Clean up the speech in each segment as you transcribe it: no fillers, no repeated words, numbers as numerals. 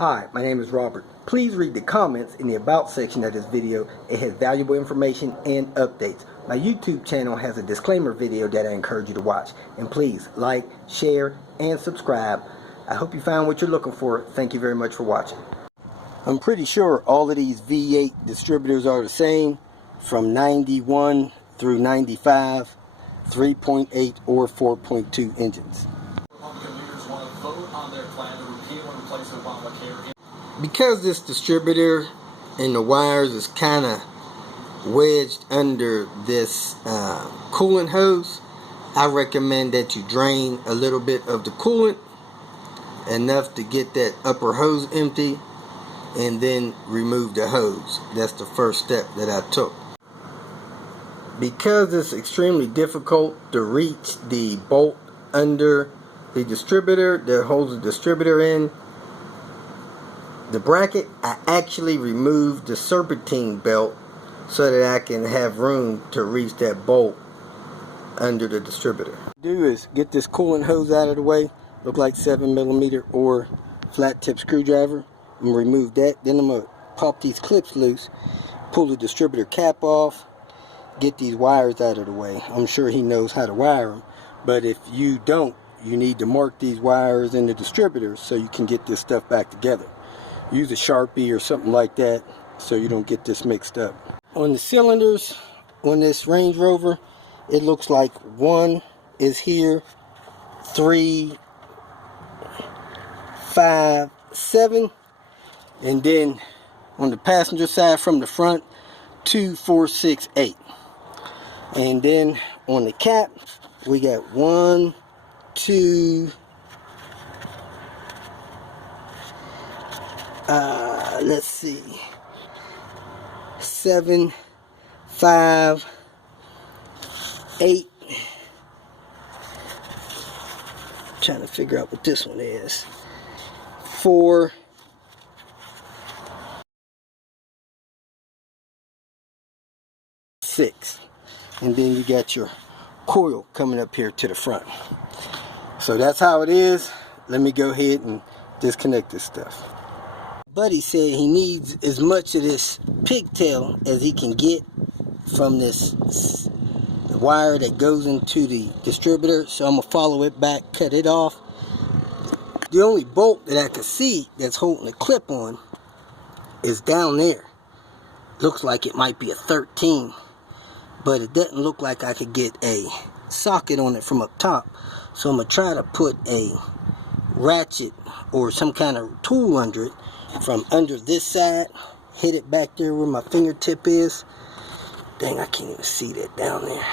Hi, my name is Robert. Please read the comments in the About section of this video. It has valuable information and updates. My YouTube channel has a disclaimer video that I encourage you to watch. And please like, share, and subscribe. I hope you found what you're looking for. Thank you very much for watching. I'm pretty sure all of these V8 distributors are the same from 91 through 95, 3.8 or 4.2 engines. Because this distributor and the wires is kind of wedged under this coolant hose, I recommend that you drain a little bit of the coolant, enough to get that upper hose empty, and then remove the hose. That's the first step that I took. Because it's extremely difficult to reach the bolt under the distributor that holds the distributor in the bracket, I actually removed the serpentine belt so that I can have room to reach that bolt under the distributor. What I do is get this coolant hose out of the way, look like 7mm or flat tip screwdriver. I'm gonna remove that. Then I'm gonna pop these clips loose, pull the distributor cap off, get these wires out of the way. I'm sure he knows how to wire them, but if you don't, you need to mark these wires in the distributor so you can get this stuff back together. Use a Sharpie or something like that so you don't get this mixed up. On the cylinders on this Range Rover, it looks like 1 is here, 3, 5, 7, and then on the passenger side from the front, 2, 4, 6, 8. And then on the cap, we got 1, 2, let's see, 7, 5, 8. Trying to figure out what this one is. 4, 6. And then you got your coil coming up here to the front. So that's how it is. Let me go ahead and disconnect this stuff. Buddy said he needs as much of this pigtail as he can get from this wire that goes into the distributor, so I'm gonna follow it back, cut it off. The only bolt that I can see that's holding the clip on is down there. Looks like it might be a 13, but it doesn't look like I could get a socket on it from up top, so I'm gonna try to put a ratchet or some kind of tool under it from under this side, hit it back there where my fingertip is. Dang, I can't even see that down there.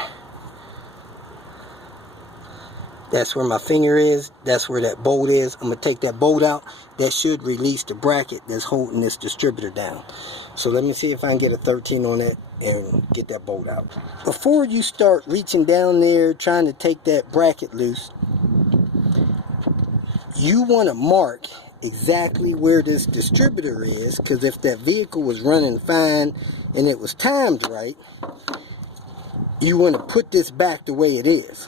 That's where my finger is. That's where that bolt is. I'm going to take that bolt out. That should release the bracket that's holding this distributor down. So let me see if I can get a 13 on that and get that bolt out. Before you start reaching down there trying to take that bracket loose, you want to mark exactly where this distributor is, because if that vehicle was running fine and it was timed right, you want to put this back the way it is.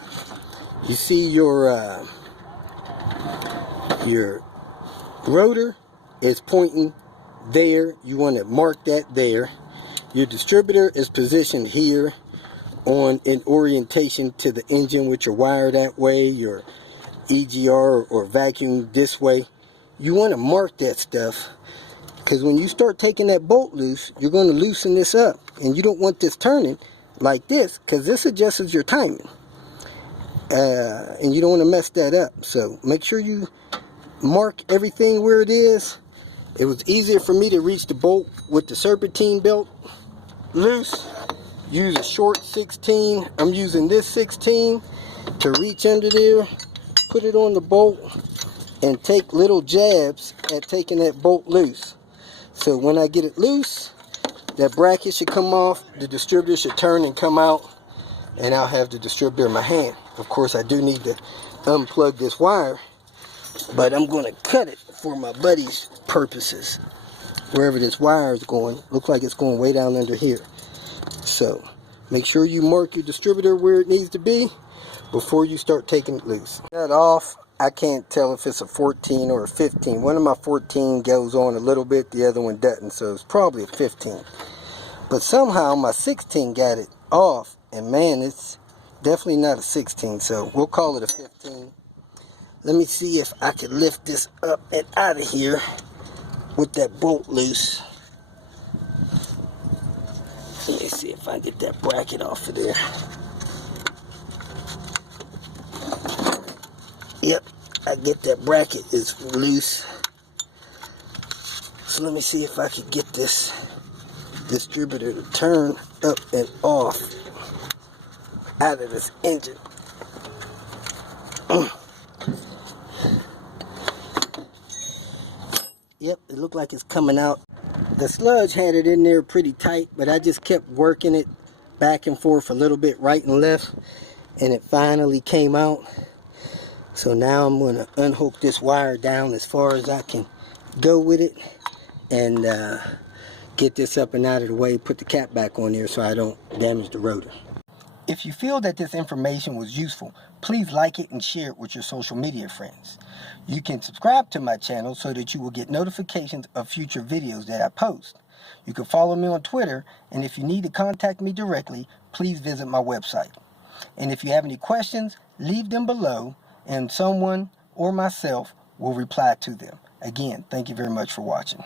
You see your rotor is pointing there. You want to mark that there. Your distributor is positioned here on an orientation to the engine with your wire that way, your EGR or vacuum this way. You want to mark that stuff, because when you start taking that bolt loose, you're going to loosen this up, and you don't want this turning like this, because this adjusts your timing, and you don't want to mess that up. So make sure you mark everything where it is. It was easier for me to reach the bolt with the serpentine belt loose. Use a short 16. I'm using this 16 to reach under there, put it on the bolt, and take little jabs at taking that bolt loose. So when I get it loose, that bracket should come off, the distributor should turn and come out, and I'll have the distributor in my hand. Of course, I do need to unplug this wire, but I'm going to cut it for my buddy's purposes. Wherever this wire is going, looks like it's going way down under here. So make sure you mark your distributor where it needs to be before you start taking it loose. That off. I can't tell if it's a 14 or a 15. One of my 14 goes on a little bit, the other one doesn't, so it's probably a 15. But somehow my 16 got it off, and man, it's definitely not a 16, so we'll call it a 15. Let me see if I can lift this up and out of here with that bolt loose. Let me see if I can get that bracket off of there. Yep, I get that bracket is loose. So let me see if I can get this distributor to turn up and off out of this engine. Yep, it looked like it's coming out. The sludge had it in there pretty tight, but I just kept working it back and forth a little bit right and left, and it finally came out. So now I'm going to unhook this wire down as far as I can go with it, and get this up and out of the way, put the cap back on there so I don't damage the rotor. If you feel that this information was useful, please like it and share it with your social media friends. You can subscribe to my channel so that you will get notifications of future videos that I post. You can follow me on Twitter, and if you need to contact me directly, please visit my website. And if you have any questions, leave them below, and someone or myself will reply to them. Again, thank you very much for watching.